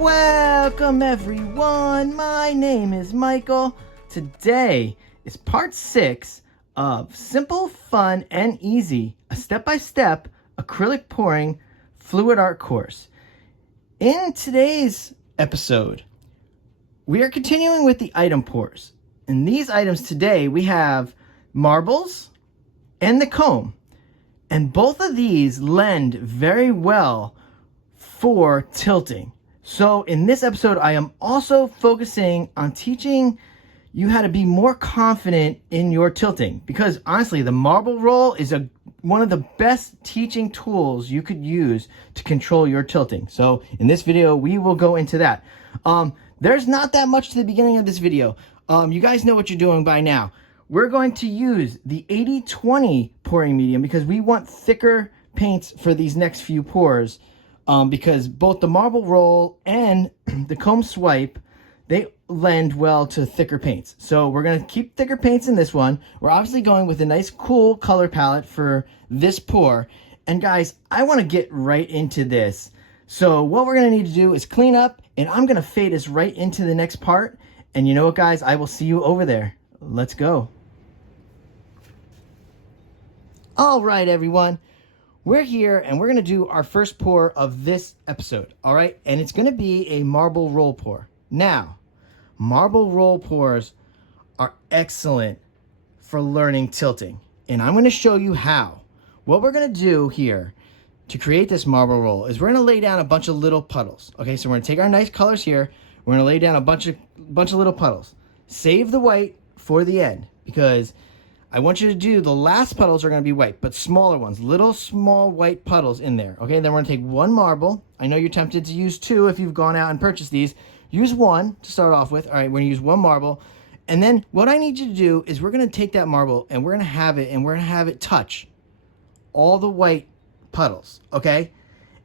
Welcome everyone, my name is Michael. Today is part 6 of Simple, Fun, and Easy, a step-by-step acrylic pouring fluid art course. In today's episode, we are continuing with the item pours. In these items today, we have marbles and the comb. And both of these lend very well for tilting. So in this episode, I am also focusing on teaching you how to be more confident in your tilting, because honestly, the marble roll is one of the best teaching tools you could use to control your tilting. So in this video, we will go into that. There's not that much to the beginning of this video. You guys know what you're doing by now. We're going to use the 80-20 pouring medium because we want thicker paints for these next few pours. Because both the marble roll and the comb swipe, they lend well to thicker paints. So we're going to keep thicker paints in this one. We're obviously going with a nice cool color palette for this pour. And guys, I want to get right into this. So what we're going to need to do is clean up, and I'm going to fade us right into the next part. And you know what, guys? I will see you over there. Let's go. All right, everyone. We're here and we're going to do our first pour of this episode, all right? And it's going to be a marble roll pour. Now, marble roll pours are excellent for learning tilting, and I'm going to show you how. What we're going to do here to create this marble roll is we're going to lay down a bunch of little puddles, okay? So we're going to take our nice colors here. We're going to lay down a bunch of little puddles. Save the white for the end, because I want you to do, the last puddles are going to be white, but smaller ones, little small white puddles in there. Okay, then we're going to take one marble. I know you're tempted to use two if you've gone out and purchased these. Use one to start off with. All right, we're going to use one marble. And then what I need you to do is we're going to take that marble and we're going to have it touch all the white puddles, okay?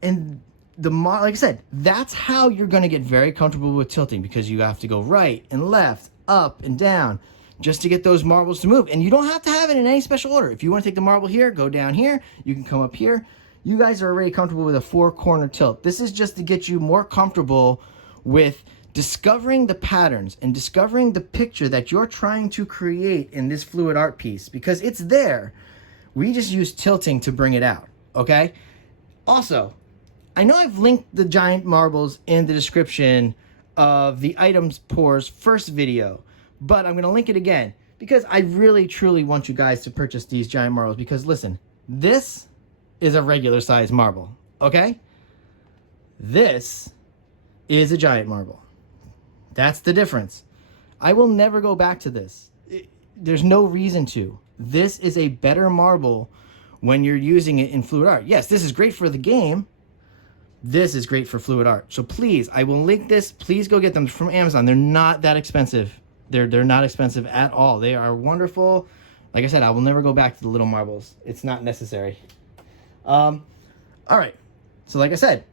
And like I said, that's how you're going to get very comfortable with tilting, because you have to go right and left, up and down, just to get those marbles to move. And you don't have to have it in any special order. If you want to take the marble here, go down here, you can come up here. You guys are already comfortable with a 4-corner tilt. This is just to get you more comfortable with discovering the patterns and discovering the picture that you're trying to create in this fluid art piece, because it's there. We just use tilting to bring it out, okay? Also, I know I've linked the giant marbles in the description of the items pours first video, but I'm going to link it again because I really, truly want you guys to purchase these giant marbles, because listen, this is a regular size marble, okay? This is a giant marble. That's the difference. I will never go back to this. There's no reason to. This is a better marble when you're using it in fluid art. Yes, this is great for the game. This is great for fluid art. So please, I will link this. Please go get them from Amazon. They're not that expensive. They're not expensive at all. They are wonderful. Like I said, I will never go back to the little marbles. It's not necessary. All right. So like I said,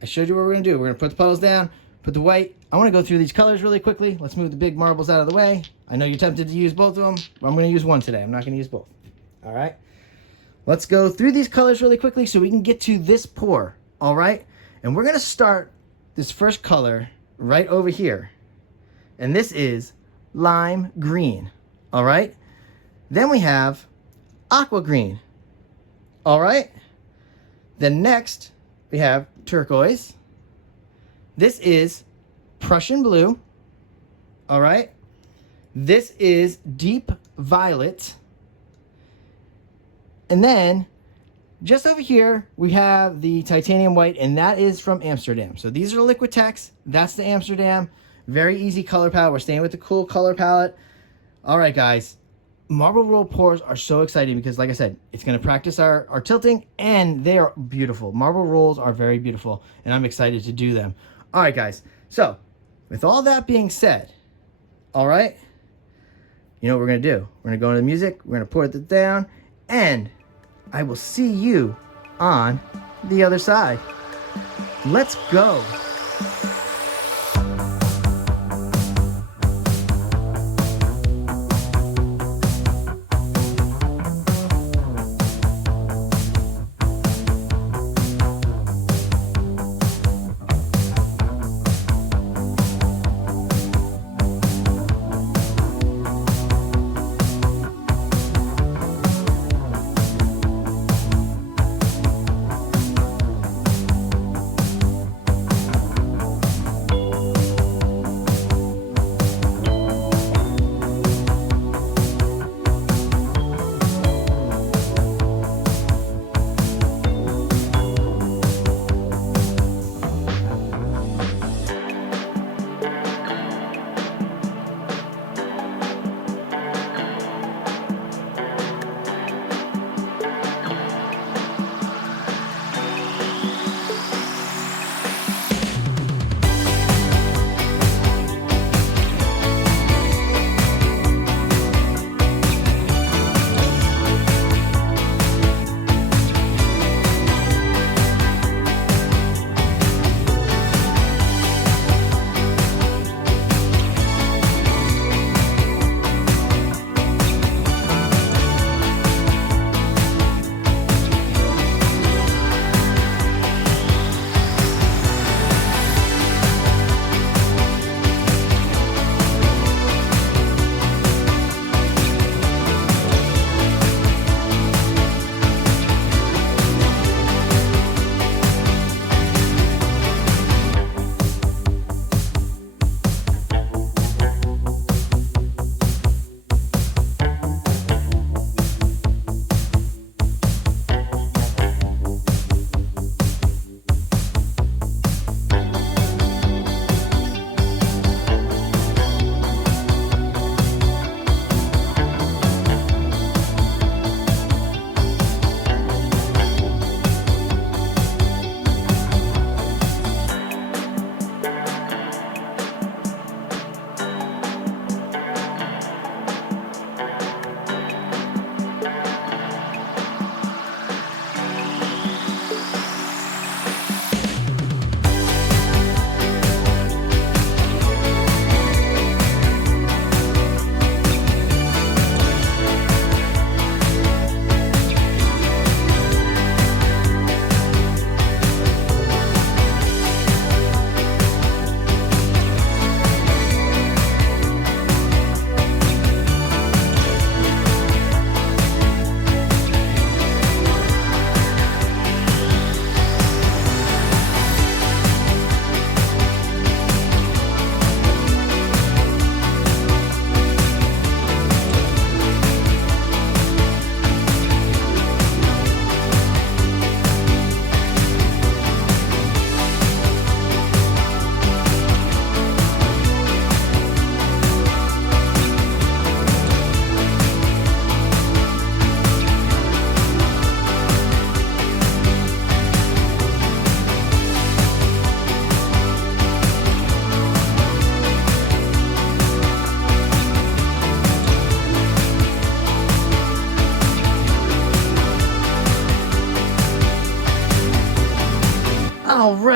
I showed you what we're going to do. We're going to put the puddles down, put the white. I want to go through these colors really quickly. Let's move the big marbles out of the way. I know you're tempted to use both of them, but I'm going to use one today. I'm not going to use both. All right. Let's go through these colors really quickly so we can get to this pour. All right. And we're going to start this first color right over here. And this is lime green. All right. Then we have aqua green. All right. Then next we have turquoise. This is Prussian blue. All right. This is deep violet. And then just over here, we have the titanium white, and that is from Amsterdam. So these are Liquitex. That's the Amsterdam. Very easy color palette. We're staying with the cool color palette. All right, guys. Marble roll pours are so exciting because, like I said, it's going to practice our tilting, and they are beautiful. Marble rolls are very beautiful, and I'm excited to do them. All right, guys. So with all that being said, all right, you know what we're going to do? We're going to go into the music. We're going to pour it down, and I will see you on the other side. Let's go.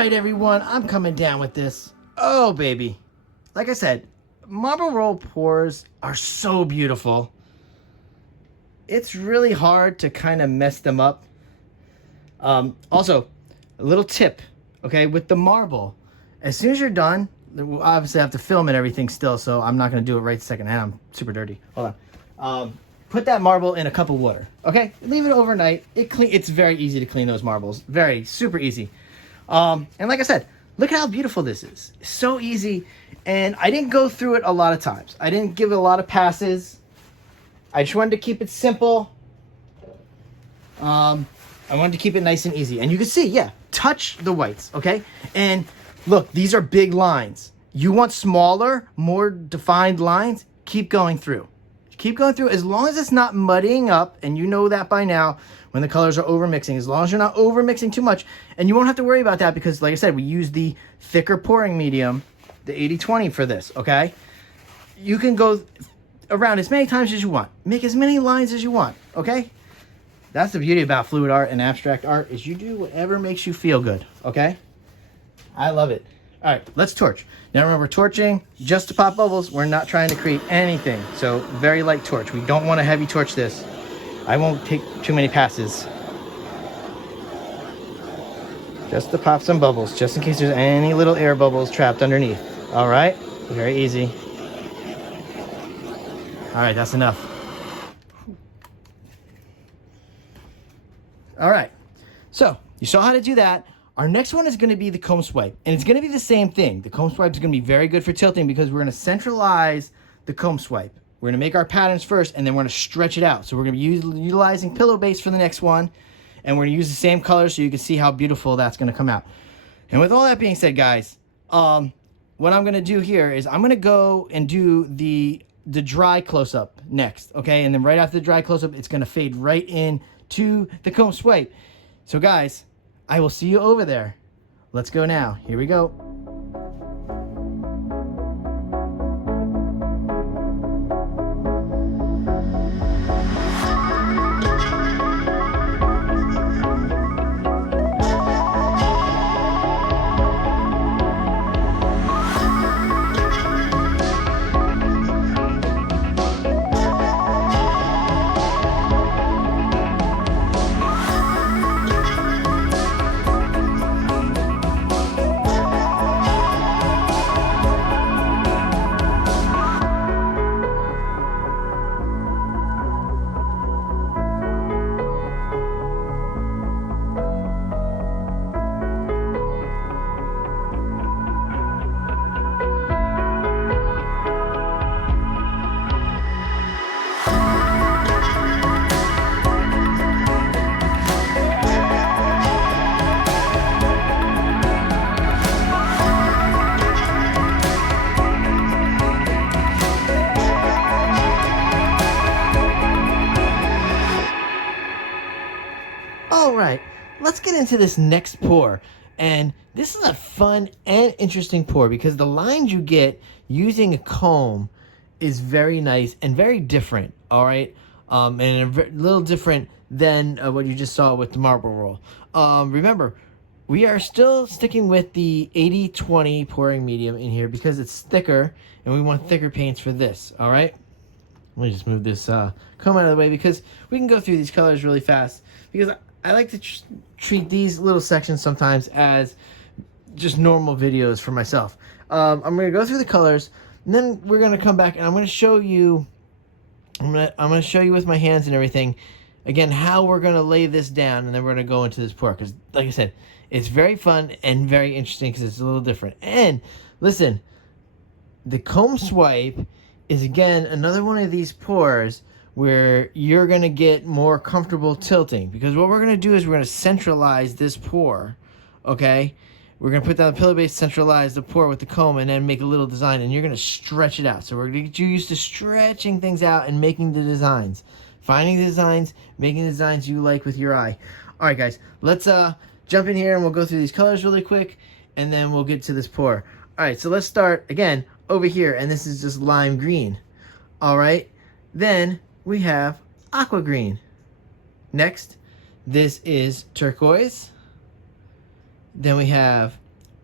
right, everyone, I'm coming down with this. Oh, baby. Like I said, marble roll pours are so beautiful. It's really hard to kind of mess them up. Also, a little tip, okay, with the marble. As soon as you're done, we'll obviously have to film and everything still, so I'm not going to do it right second hand. I'm super dirty. Hold on. Put that marble in a cup of water, okay? Leave it overnight. It's very easy to clean those marbles. Super easy. And like I said, look at how beautiful this is. It's so easy, and I didn't go through it a lot of times. I didn't give it a lot of passes. I just wanted to keep it simple. I wanted to keep it nice and easy. And you can see, yeah, touch the whites, okay? And look, these are big lines. You want smaller, more defined lines, keep going through. Keep going through as long as it's not muddying up, and you know that by now when the colors are over mixing, as long as you're not over mixing too much. And you won't have to worry about that because, like I said, we use the thicker pouring medium, the 80-20 for this, okay? You can go around as many times as you want. Make as many lines as you want, okay? That's the beauty about fluid art and abstract art, is you do whatever makes you feel good, okay? I love it. All right, let's torch. Now remember, torching just to pop bubbles. We're not trying to create anything. So very light torch. We don't want to heavy torch this. I won't take too many passes. Just to pop some bubbles, just in case there's any little air bubbles trapped underneath. All right, very easy. All right, that's enough. All right, so you saw how to do that. Our next one is going to be the comb swipe, and it's going to be the same thing. The comb swipe is going to be very good for tilting because we're going to centralize the comb swipe. We're going to make our patterns first, and then we're going to stretch it out. So we're going to be utilizing pillow base for the next one, and we're going to use the same color so you can see how beautiful that's going to come out. And with all that being said, guys, what I'm going to do here is I'm going to go and do the dry close-up next, okay? And then right after the dry close-up, it's going to fade right in to the comb swipe. So guys, I will see you over there. Let's go now. Here we go. All right, let's get into this next pour. And this is a fun and interesting pour because the lines you get using a comb is very nice and very different, all right? And a little different than what you just saw with the marble roll. Remember, we are still sticking with the 80-20 pouring medium in here because it's thicker and we want thicker paints for this, all right? Let me just move this comb out of the way because we can go through these colors really fast because I like to treat these little sections sometimes as just normal videos for myself. I'm going to go through the colors, and then we're going to come back and I'm going to show you. I'm going to show you with my hands and everything, again, how we're going to lay this down, and then we're going to go into this pour because, like I said, it's very fun and very interesting because it's a little different. And listen, the comb swipe is again another one of these pours where you're going to get more comfortable tilting because what we're going to do is we're going to centralize this pour, okay? We're going to put down the pillow base, centralize the pour with the comb, and then make a little design, and you're going to stretch it out. So we're going to get you used to stretching things out and making the designs. Finding the designs, making the designs you like with your eye. All right, guys, let's jump in here, and we'll go through these colors really quick, and then we'll get to this pour. All right, so let's start, again, over here, and this is just lime green. All right, then we have aqua green. Next, this is turquoise. Then we have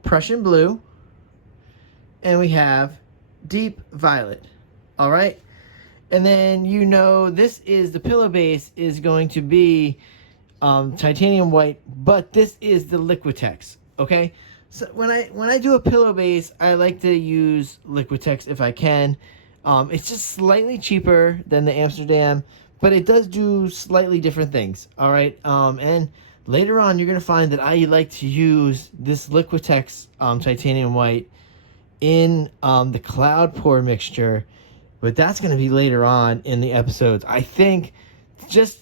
Prussian blue, and we have deep violet. All right. And then, you know, this is the pillow base is going to be titanium white, but this is the Liquitex. Okay. So when I do a pillow base, I like to use Liquitex if I can. It's just slightly cheaper than the Amsterdam, but it does do slightly different things. All right. And later on, you're going to find that I like to use this Liquitex titanium white in the cloud pour mixture, but that's going to be later on in the episodes. I think just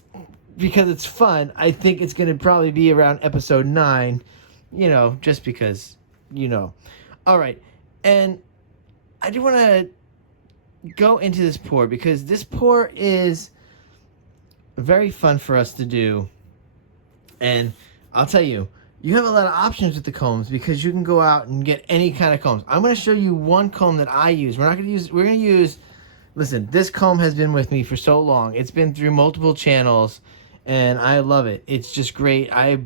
because it's fun, I think it's going to probably be around episode 9, you know, just because, you know. All right. And I do want to go into this pour because this pour is very fun for us to do. And I'll tell you, you have a lot of options with the combs because you can go out and get any kind of combs. I'm going to show you one comb that I use. We're going to use, listen, this comb has been with me for so long. It's been through multiple channels and I love it. It's just great. I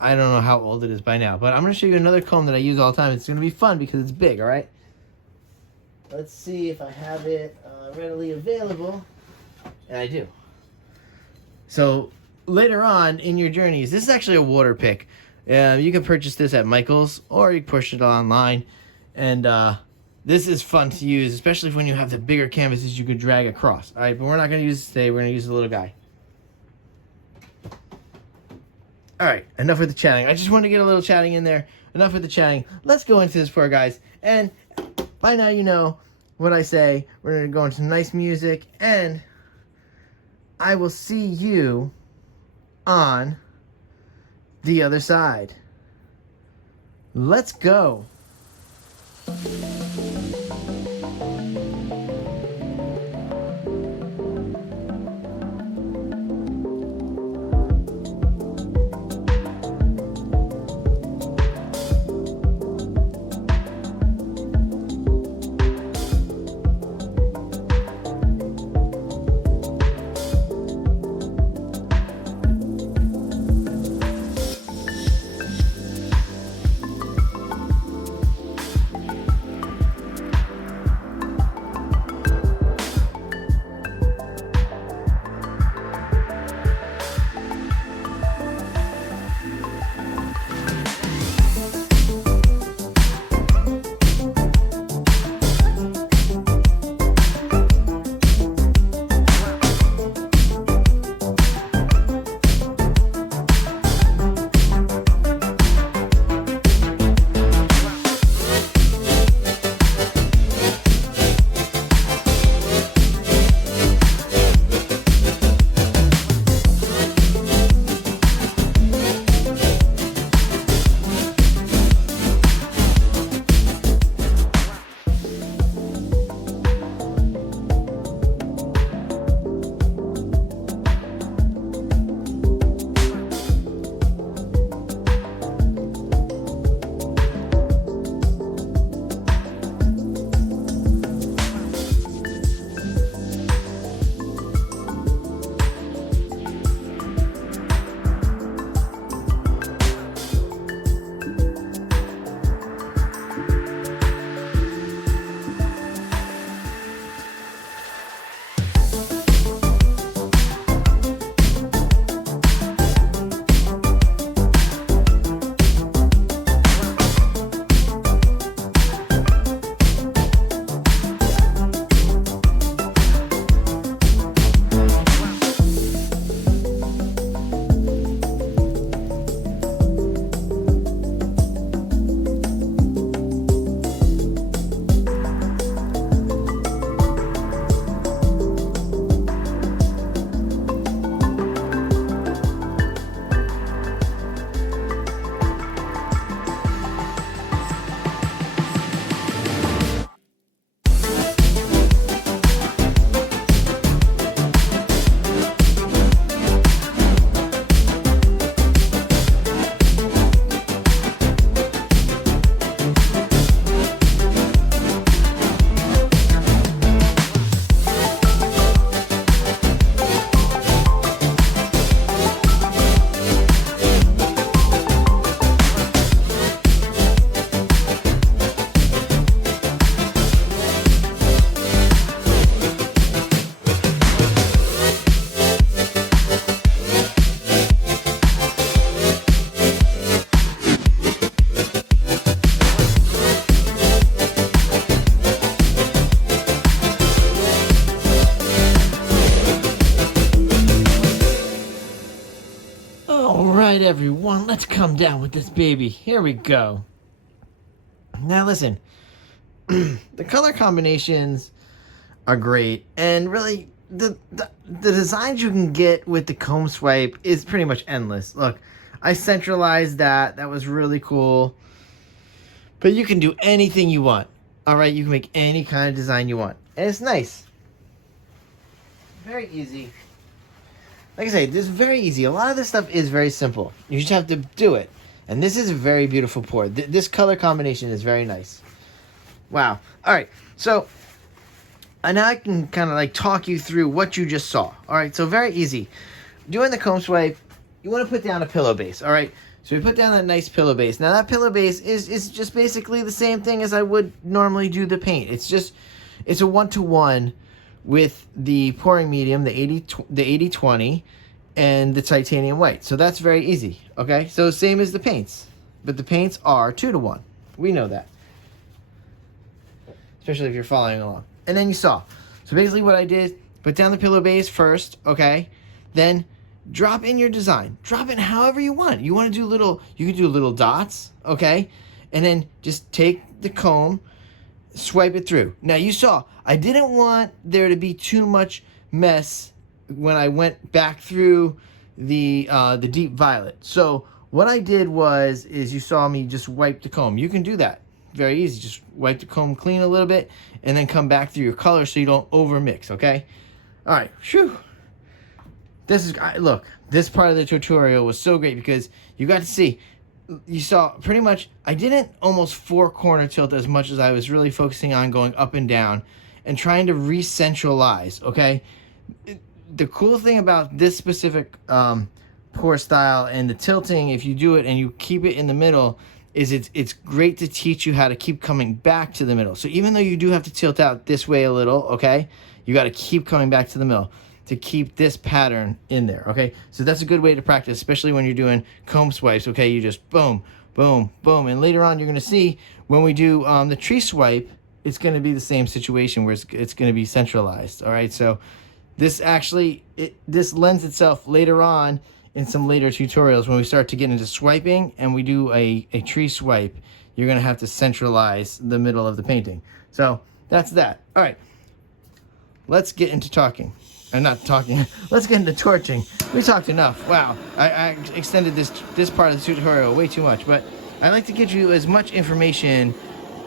don't know how old it is by now, but I'm going to show you another comb that I use all the time. It's going to be fun because it's big, all right? Let's see if I have it readily available. And I do. So later on in your journeys, this is actually a water pick. You can purchase this at Michael's or you can push it online. And this is fun to use, especially when you have the bigger canvases you could drag across. All right, but we're not going to use this today. We're going to use the little guy. All right, enough with the chatting. I just want to get a little chatting in there. Enough with the chatting. Let's go into this pour, guys. And by now you know what I say. We're going to go into some nice music. And I will see you on the other side. Let's go. everyone, let's come down with this baby. Here we go. Now listen, the color combinations are great, and really the designs you can get with the comb swipe is pretty much endless. Look, I centralized that. That was really cool. But you can do anything you want. All right, you can make any kind of design you want. And it's nice. Very easy. Like I say, this is very easy. A lot of this stuff is very simple. You just have to do it. And this is a very beautiful pour. This color combination is very nice. Wow. All right, so now I can kind of like talk you through what you just saw. All right, so very easy. Doing the comb swipe, you want to put down a pillow base. All right, so we put down that nice pillow base. Now that pillow base is just basically the same thing as I would normally do the paint. It's a 1-to-1 with the pouring medium, the 80-20, and the titanium white. So that's very easy, okay? So same as the paints, but the paints are 2-to-1. We know that, especially if you're following along. And then you saw. So basically what I did, put down the pillow base first, okay? Then drop in your design. Drop it however you want. You want to do you can do little dots, okay? And then just take the comb, swipe it through. Now you saw, I didn't want there to be too much mess when I went back through the deep violet. So what I did is you saw me just wipe the comb. You can do that. Very easy. Just wipe the comb clean a little bit and then come back through your color so you don't over mix, okay? All right, phew. Look, this part of the tutorial was so great because you got to see, you saw pretty much, I didn't almost 4-corner tilt as much as I was really focusing on going up and down and trying to re-centralize, okay? The cool thing about this specific pour style and the tilting, if you do it and you keep it in the middle, is it's great to teach you how to keep coming back to the middle. So even though you do have to tilt out this way a little, okay, you got to keep coming back to the middle to keep this pattern in there, okay? So that's a good way to practice, especially when you're doing comb swipes, okay? You just boom, boom, boom. And later on, you're going to see when we do the tree swipe, it's going to be the same situation where it's going to be centralized, all right? So this actually, this lends itself later on in some later tutorials when we start to get into swiping and we do a tree swipe. You're going to have to centralize the middle of the painting. So that's that. All right, let's get into talking. Not talking, let's get into torching. We talked enough. Wow, I extended this part of the tutorial way too much, but I like to get you as much information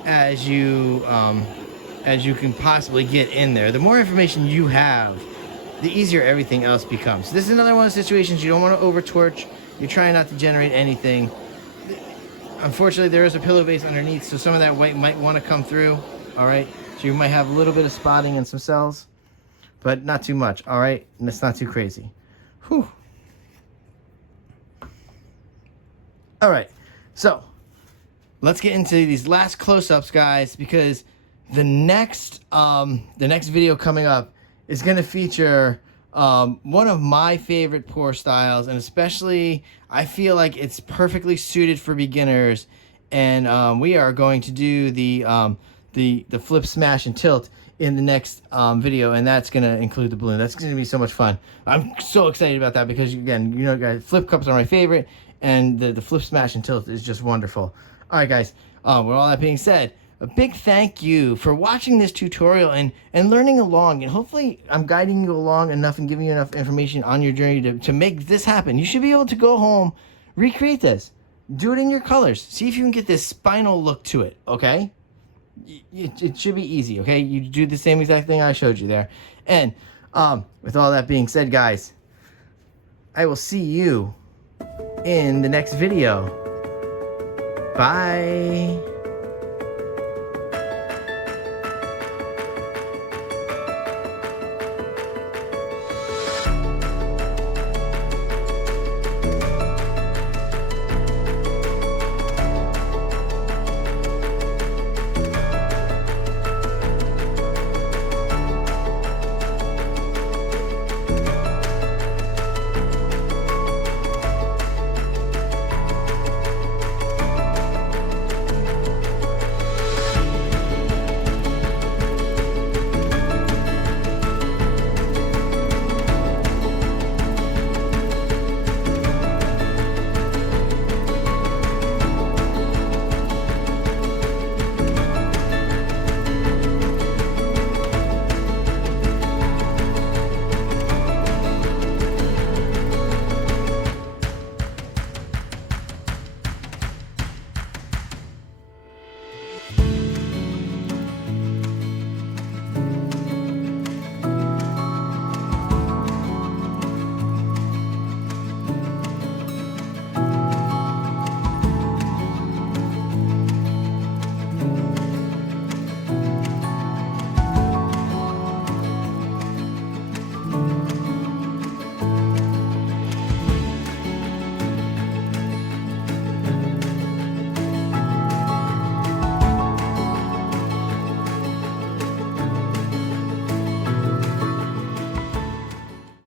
as you can possibly get in there. The more information you have, the easier everything else becomes. This is another one of the situations you don't want to over torch. You're trying not to generate anything. Unfortunately, there is a pillow base underneath, so some of that white might want to come through, all right? So you might have a little bit of spotting in some cells, but not too much, all right? And it's not too crazy. Whew. All right, so let's get into these last close-ups, guys, because the next video coming up is going to feature one of my favorite pour styles, and especially I feel like it's perfectly suited for beginners. And we are going to do the flip, smash, and tilt in the next video, and that's going to include the balloon. That's going to be so much fun. I'm so excited about that because, again, you know, guys, flip cups are my favorite, and the flip, smash, and tilt is just wonderful. All right, guys, with all that being said, a big thank you for watching this tutorial and learning along, and hopefully I'm guiding you along enough and giving you enough information on your journey to make this happen. You should be able to go home, recreate this, do it in your colors, see if you can get this spinal look to it, okay? It should be easy, okay? You do the same exact thing I showed you there. And with all that being said, guys, I will see you in the next video. Bye.